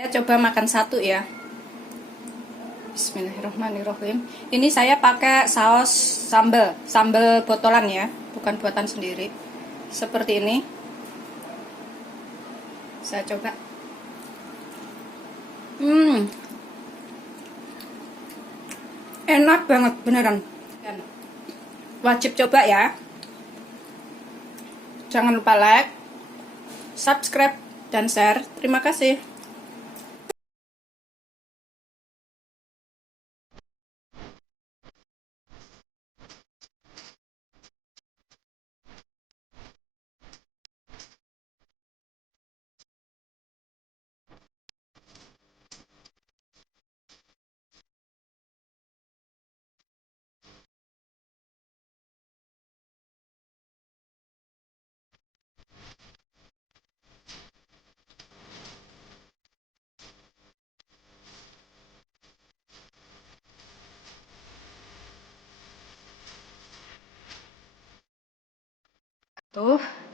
Saya coba makan satu ya. Bismillahirrahmanirrahim. Ini saya pakai saus sambal botolan ya, bukan buatan sendiri. Seperti ini. Saya coba. Enak banget beneran. Wajib coba ya. Jangan lupa like, subscribe, dan share. Terima kasih.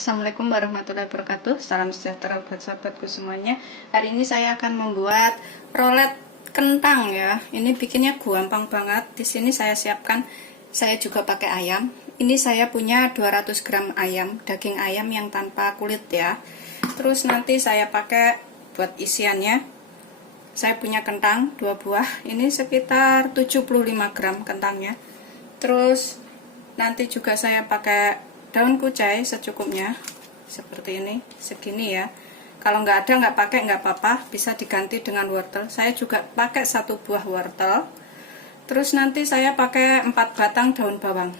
Assalamualaikum warahmatullahi wabarakatuh. Salam sejahtera buat sahabatku semuanya. Hari ini saya akan membuat rolet kentang ya. Ini bikinnya gampang banget. Di sini saya siapkan, saya juga pakai ayam. Ini saya punya 200 gram ayam, daging ayam yang tanpa kulit ya. Terus nanti saya pakai buat isiannya, saya punya kentang 2 buah. Ini sekitar 75 gram kentangnya. Terus nanti juga saya pakai daun kucai secukupnya, seperti ini, segini ya. Kalau nggak ada, nggak pakai nggak apa-apa, bisa diganti dengan wortel. Saya juga pakai 1 buah wortel. Terus nanti saya pakai 4 batang daun bawang,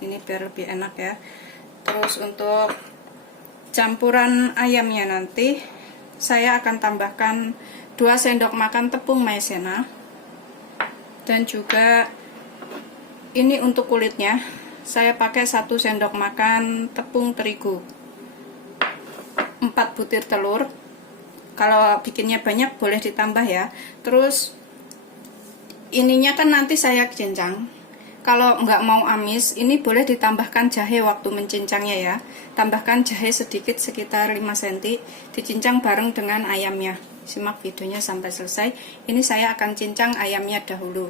ini biar lebih enak ya. Terus untuk campuran ayamnya nanti saya akan tambahkan 2 sendok makan tepung maizena, dan juga ini untuk kulitnya saya pakai 1 sendok makan tepung terigu, 4 butir telur. Kalau bikinnya banyak boleh ditambah ya. Terus ininya kan nanti saya cincang. Kalau nggak mau amis, ini boleh ditambahkan jahe waktu mencincangnya ya. Tambahkan jahe sedikit sekitar 5 cm, dicincang bareng dengan ayamnya. Simak videonya sampai selesai. Ini saya akan cincang ayamnya dahulu.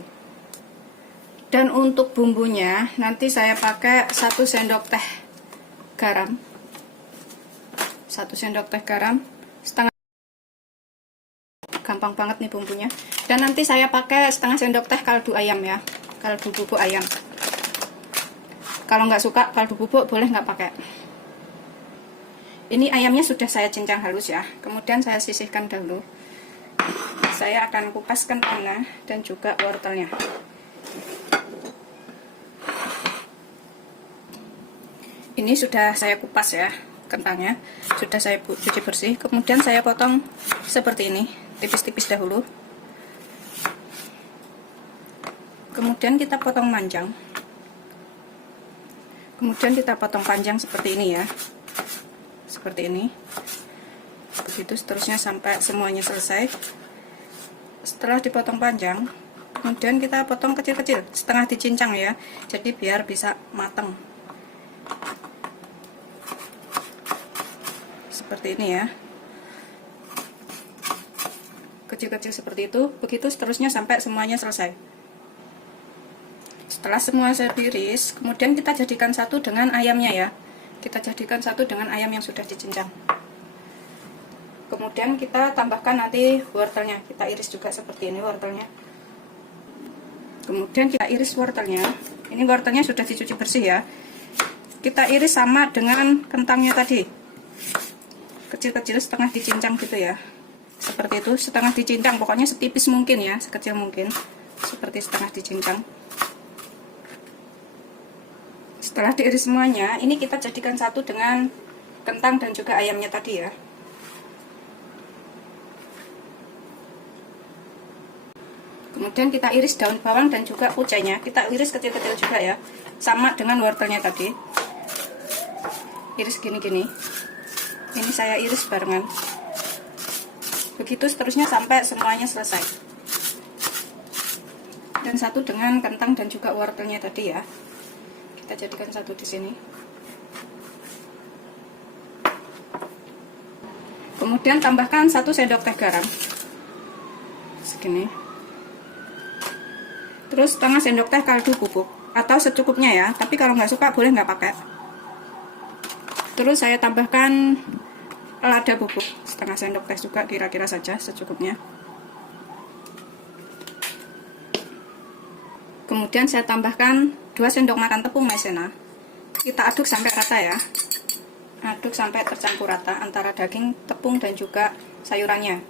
Dan untuk bumbunya nanti saya pakai 1 sendok teh garam, 1 sendok teh garam, setengah, gampang banget nih bumbunya. Dan nanti saya pakai setengah sendok teh kaldu ayam ya, kaldu bubuk ayam. Kalau nggak suka kaldu bubuk boleh nggak pakai. Ini ayamnya sudah saya cincang halus ya, kemudian saya sisihkan dahulu. Saya akan kupas kentangnya dan juga wortelnya. Ini sudah saya kupas ya, kentangnya sudah saya cuci bersih. Kemudian saya potong seperti ini, tipis-tipis dahulu. Kemudian kita potong panjang. Kemudian kita potong panjang seperti ini ya, seperti ini. Begitu seterusnya sampai semuanya selesai. Setelah dipotong panjang, kemudian kita potong kecil-kecil, setengah dicincang ya, jadi biar bisa matang. Seperti ini ya, kecil-kecil seperti itu. Begitu seterusnya sampai semuanya selesai. Setelah semua saya iris, kemudian kita jadikan satu dengan ayamnya ya. Kita jadikan satu dengan ayam yang sudah dicincang. Kemudian kita tambahkan nanti wortelnya, kita iris juga seperti ini wortelnya. Kemudian kita iris wortelnya. Ini wortelnya sudah dicuci bersih ya. Kita iris sama dengan kentangnya tadi, kecil-kecil, setengah dicincang gitu ya, seperti itu, setengah dicincang, pokoknya setipis mungkin ya, sekecil mungkin, seperti setengah dicincang. Setelah diiris semuanya, ini kita jadikan satu dengan kentang dan juga ayamnya tadi ya. Kemudian kita iris daun bawang dan juga kucainya, kita iris kecil-kecil juga ya, sama dengan wortelnya tadi, iris gini-gini. Ini saya iris barengan. Begitu seterusnya sampai semuanya selesai. Dan satu dengan kentang dan juga wortelnya tadi ya. Kita jadikan satu di sini. Kemudian tambahkan 1 sendok teh garam. segini. Terus setengah sendok teh kaldu bubuk atau secukupnya ya, tapi kalau nggak suka boleh nggak pakai. Terus saya tambahkan lada bubuk setengah sendok teh juga, kira-kira saja secukupnya. Kemudian saya tambahkan 2 sendok makan tepung maizena. Kita aduk sampai rata ya. Aduk sampai tercampur rata antara daging, tepung, dan juga sayurannya.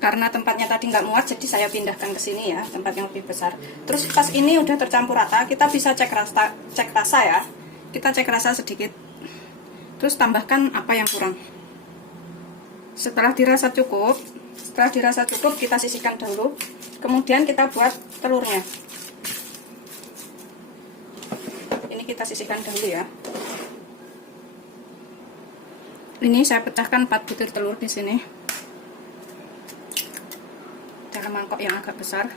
Karena tempatnya tadi nggak muat, jadi saya pindahkan ke sini ya, tempat yang lebih besar. Terus pas ini udah tercampur rata, kita bisa cek rasa ya. Kita cek rasa sedikit. Terus tambahkan apa yang kurang. Setelah dirasa cukup, kita sisihkan dahulu. Kemudian kita buat telurnya. Ini kita sisihkan dahulu ya. Ini saya pecahkan 4 butir telur di sini. Dalam mangkok yang agak besar.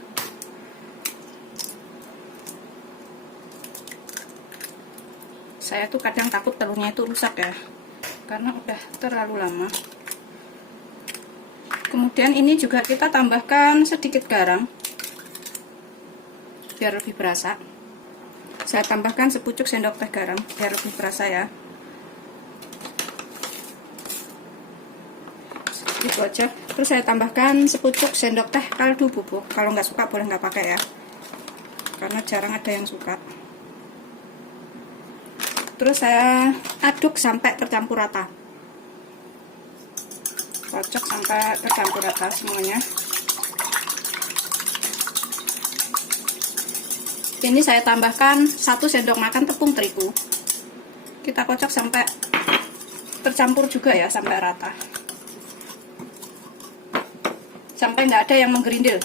Saya tuh kadang takut telurnya itu rusak ya, karena udah terlalu lama. Kemudian ini juga kita tambahkan sedikit garam biar lebih berasa. Saya tambahkan sepucuk sendok teh garam biar lebih berasa ya. Itu aja. Terus saya tambahkan sepucuk sendok teh kaldu bubuk. Kalau nggak suka boleh nggak pakai ya, karena jarang ada yang suka. Terus saya aduk sampai tercampur rata. Kocok sampai tercampur rata semuanya. Ini saya tambahkan 1 sendok makan tepung terigu. Kita kocok sampai tercampur juga ya, sampai rata. Sampai nggak ada yang menggerindil.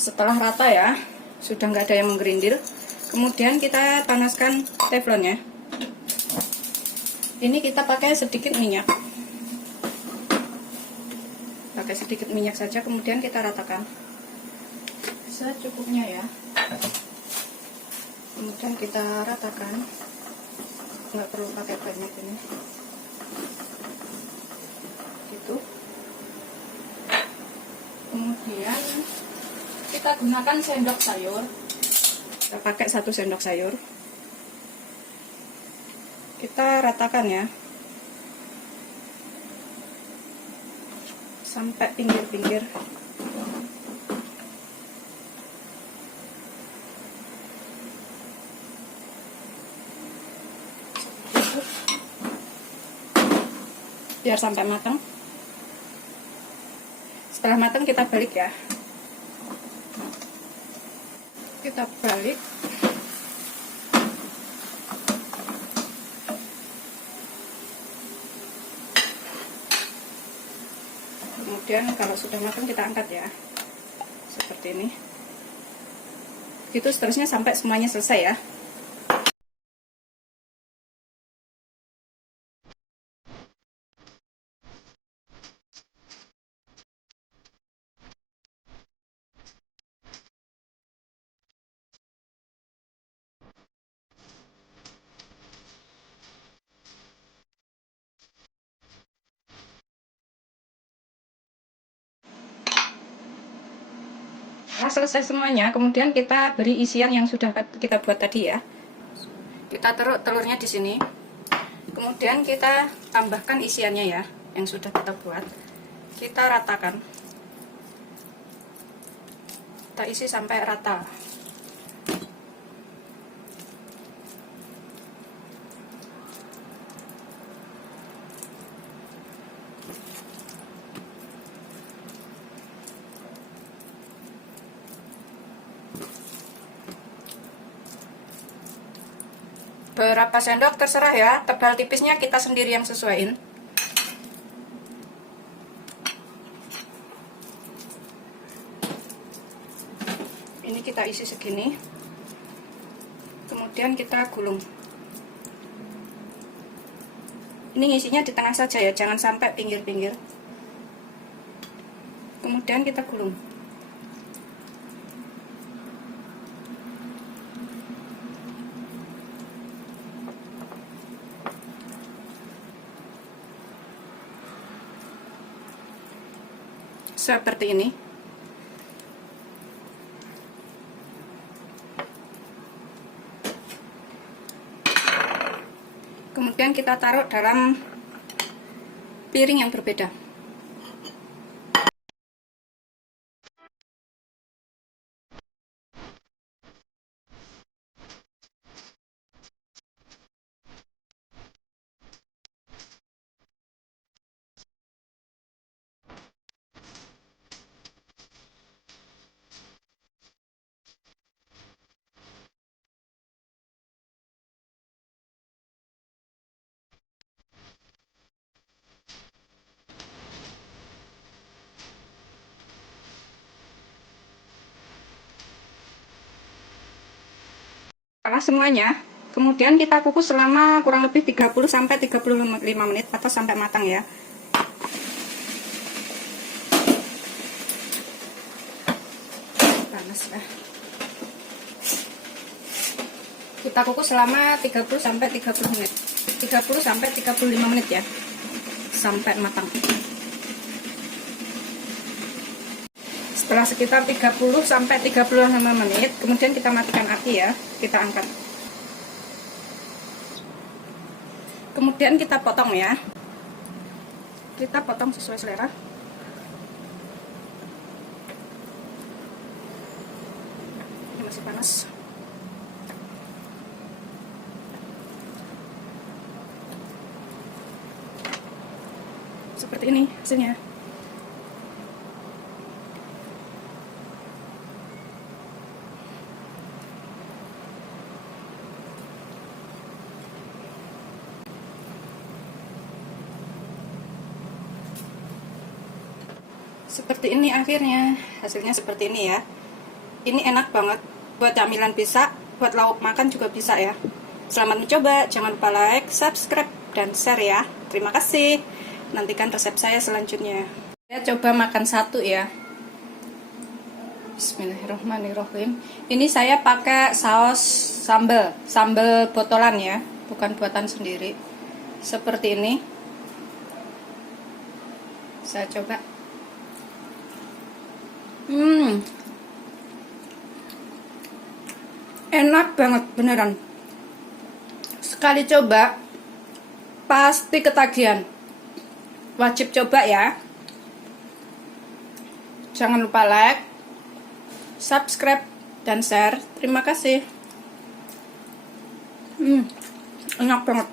Setelah rata ya, sudah nggak ada yang menggerindil. Kemudian kita panaskan teflonnya. Ini kita pakai sedikit minyak. Pakai sedikit minyak saja, kemudian kita ratakan secukupnya ya. Kemudian kita ratakan, nggak perlu pakai banyak ini, gitu. Kemudian kita gunakan sendok sayur. Kita pakai 1 sendok sayur. Kita ratakan ya, sampai pinggir-pinggir. Biar sampai matang. Setelah matang kita balik ya. Kita balik. Kemudian kalau sudah matang kita angkat ya. Seperti ini. Itu seterusnya sampai semuanya selesai ya. Nah, selesai semuanya, kemudian kita beri isian yang sudah kita buat tadi ya. Kita taruh telurnya di sini. Kemudian kita tambahkan isiannya ya, yang sudah kita buat. Kita ratakan. Kita isi sampai rata. Berapa sendok terserah ya, tebal tipisnya kita sendiri yang sesuaiin. Ini kita isi segini, kemudian kita gulung. Ini ngisinya di tengah saja ya, jangan sampai pinggir-pinggir. Kemudian kita gulung. Seperti ini. Kemudian kita taruh dalam piring yang berbeda. Setelah semuanya, kemudian kita kukus selama kurang lebih 30-35 menit atau sampai matang ya. Panas ya. Kita kukus selama 30-30 menit. 30-35 menit ya. Sampai matang. Setelah sekitar 30-35 menit, kemudian kita matikan api ya, kita angkat. Kemudian kita potong ya. Kita potong sesuai selera. Ini masih panas. Seperti ini hasilnya. Seperti ini akhirnya, hasilnya seperti ini ya. Ini enak banget, buat camilan bisa, buat lauk makan juga bisa ya. Selamat mencoba, jangan lupa like, subscribe, dan share ya. Terima kasih, nantikan resep saya selanjutnya. Saya coba makan satu ya. Bismillahirrahmanirrahim. Ini saya pakai saus sambal botolan ya, bukan buatan sendiri. Seperti ini. Saya coba. Enak banget beneran. Sekali coba pasti ketagihan. Wajib coba ya. Jangan lupa like, subscribe, dan share. Terima kasih. Enak banget.